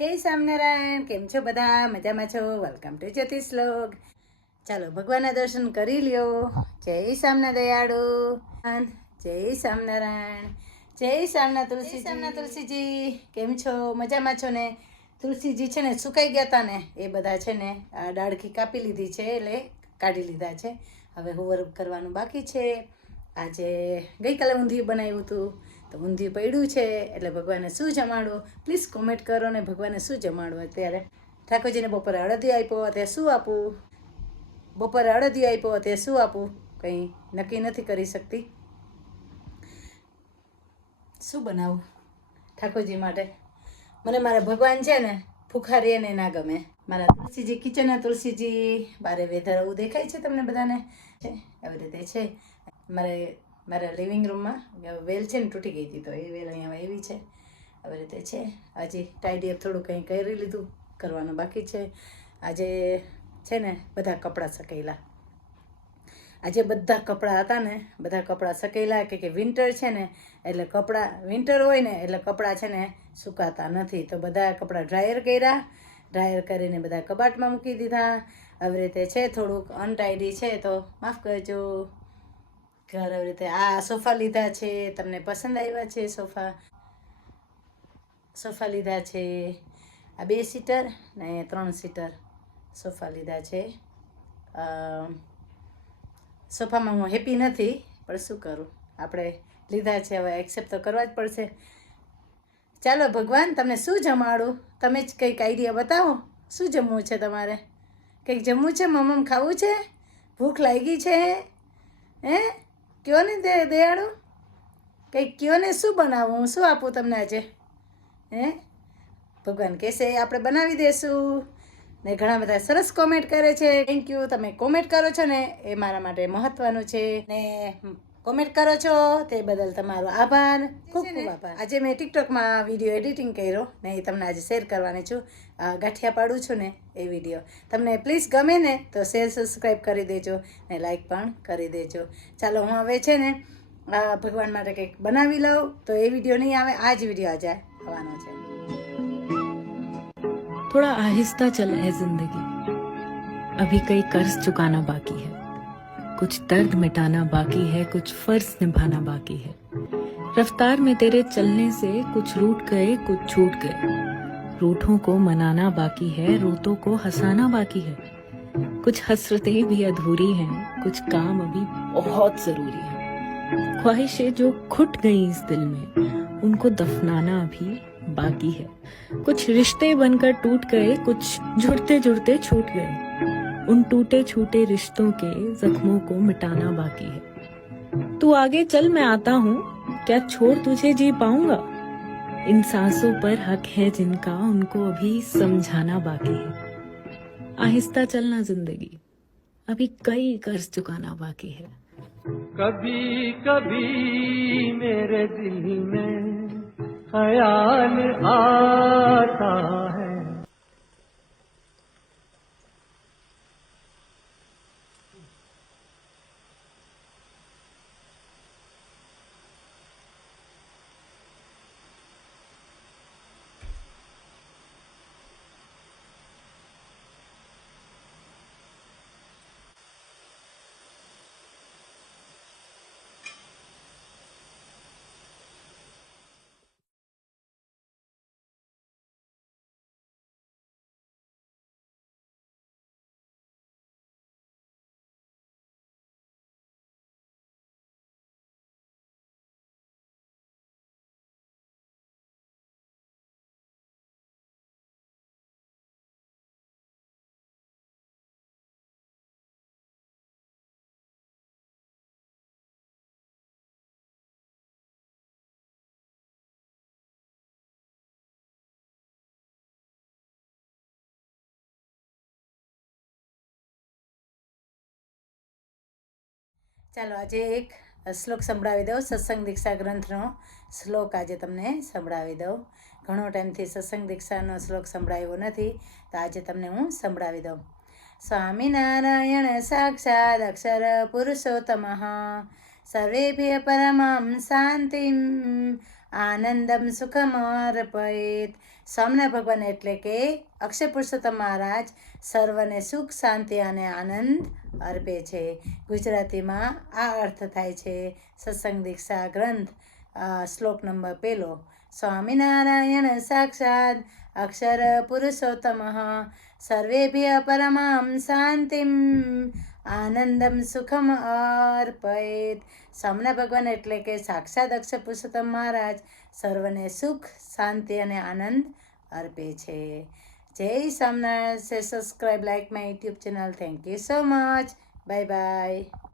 જય સ્વામિનારાયણ. કેમ છો બધા? મજામાં છો? વેલકમ ટુ જ્યોતિષ લોગ. ચાલો ભગવાનના દર્શન કરી લ્યો. જય સ્વામિનારાયણ દયાળુ. જય સ્વામિનારાયણ. જય સ્વામિનારાયણ તુલસીજી. કેમ છો? મજામાં છો ને? તુલસીજી છે ને સુકાઈ ગયા હતા ને, એ બધા છે ને આ ડાળખી કાપી લીધી છે, એટલે કાઢી લીધા છે. હવે હુવર કરવાનું બાકી છે. આજે ગઈકાલે ઊંધિયું બનાવ્યું હતું, તો ઊંધિયું પડ્યું છે, એટલે ભગવાનને શું જમાડવું પ્લીઝ કોમેન્ટ કરો ને. ભગવાનને શું જમાડવું અત્યારે? ઠાકોરજીને બપોરે અડદિયું આપ્યો, અત્યારે શું આપવું? બપોરે અડદિયું આપ્યો, અત્યારે શું આપવું? કંઈ નક્કી નથી કરી શકતી. શું બનાવું ઠાકોરજી માટે? મને મારા ભગવાન છે ને ભૂખારી એને ના ગમે. મારા તુલસીજી કિચનના તુલસીજી બારે વેધર એવું દેખાય છે તમને બધાને? છે આવી રીતે છે. મારા લિવિંગ રૂમમાં વેલ છે ને તૂટી ગઈ હતી, તો એ વેલ અહીંયા એવી છે. આવી રીતે છે. હજી ટાઈડી અપ થોડું કંઈ કરી લીધું, કરવાનું બાકી છે. આજે છે ને બધા કપડાં સકેલા. આજે બધા કપડાં હતા ને, બધા કપડાં સકેલા. કે વિન્ટર છે ને એટલે કપડાં, વિન્ટર હોય ને એટલે કપડાં છે ને સુકાતા નથી, તો બધા કપડાં ડ્રાયર કર્યા. ડ્રાયર કરીને બધા કબાટમાં મૂકી દીધા. આવી રીતે છે, થોડુંક અનટાઈડી છે તો માફ કરજો. ઘર આવી રીતે આ સોફા લીધા છે, તમને પસંદ આવ્યા છે સોફા લીધા છે. આ 2 સીટર ને 3 સીટર સોફા લીધા છે. સોફામાં હું હેપી નથી, પણ શું કરું, આપણે લીધા છે, હવે એક્સેપ્ટ તો કરવા જ પડશે. ચાલો ભગવાન, તમને શું જમાડું? તમે જ કંઈક આઈડિયા બતાવો. શું જમવું છે તમારે? કંઈક જમવું છે? મમ્મ ખાવું છે? ભૂખ લાગી છે? હે કયો ને દયાળુ, કંઈક કયો ને. શું બનાવું? શું આપું તમને આજે? હે ભગવાન કહેશે આપણે બનાવી દઈશું. ને ઘણા બધા સરસ કોમેન્ટ કરે છે. Thank you. તમે કોમેન્ટ કરો છો ને એ મારા માટે મહત્વનું છે, ને કોમેન્ટ કરો છો તે બદલ તમારો આભાર, ખૂબ ખૂબ આભાર. આજે મેં ટિકટોકમાં વિડીયો એડિટિંગ કર્યો ને, એ તમને આજે શેર કરવાની છું. ગાંઠિયા પાડું છું ને એ વિડીયો તમને પ્લીઝ ગમે ને તો શેર સબસ્ક્રાઈબ કરી દેજો ને લાઈક પણ કરી દેજો. ચાલો હું હવે છે ને ભગવાન માટે કંઈક બનાવી લઉં, તો એ વિડીયો નહીં આવે, આ જ વિડીયો આજે આવવાનો છે. थोड़ा आहिस्ता चल है जिंदगी, अभी कई कर्ज चुकाना बाकी है, कुछ दर्द मिटाना बाकी है, कुछ फर्ज निभाना बाकी है. रफ्तार में तेरे चलने से कुछ रूठ गए, कुछ छूट गए. रूठों को मनाना बाकी है, रोतों को हंसाना बाकी है. कुछ हसरतें भी अधूरी हैं, कुछ काम अभी बहुत जरूरी है. ख्वाहिशें जो घुट गई इस दिल में, उनको दफनाना अभी बाकी है. कुछ रिश्ते बनकर टूट गए, कुछ जुड़ते जुड़ते छूट गए. उन टूटे छूटे रिश्तों के जख्मों को मिटाना बाकी है. तू आगे चल, मैं आता हूँ, क्या छोड़ तुझे जी पाऊंगा. इन सांसों पर हक है जिनका, उनको अभी समझाना बाकी है. आहिस्ता चलना जिंदगी, अभी कई कर्ज चुकाना बाकी है. कभी कभी मेरे दिल में ख्याल आता है. ચાલો આજે એક શ્લોક સંભળાવી દઉં. સત્સંગ દીક્ષા ગ્રંથનો શ્લોક આજે તમને સંભળાવી દઉં. ઘણો ટાઈમથી સત્સંગ દીક્ષાનો શ્લોક સંભળાવ્યો નથી, તો આજે તમને હું સંભળાવી દઉં. સ્વામિનારાયણ સાક્ષાદ અક્ષર પુરુષોત્તમ, સર્વેભ્ય પરમાં શાંતિમ આનંદમ સુખમર્પયેત. સ્વામિનારાયણ ભગવાન એટલે કે અક્ષય પુરુષોત્તમ મહારાજ સર્વને સુખ શાંતિ અને આનંદ અર્પે છે. ગુજરાતીમાં આ અર્થ થાય છે. સત્સંગ દીક્ષા ગ્રંથ શ્લોક નંબર 1. સ્વામિનારાયણ સાક્ષાત અક્ષર પુરુષોત્તમ સર્વેભ્ય પરમાં શાંતિમ આનંદમ સુખમ અર્પયેત. સ્વામિનારાયણ ભગવાન એટલે કે સાક્ષાત અક્ષર પુરુષોત્તમ મહારાજ સર્વને સુખ શાંતિ અને આનંદ અર્પે છે. જય Swaminarayan. Subscribe, like my YouTube channel. Thank you so much. Bye bye.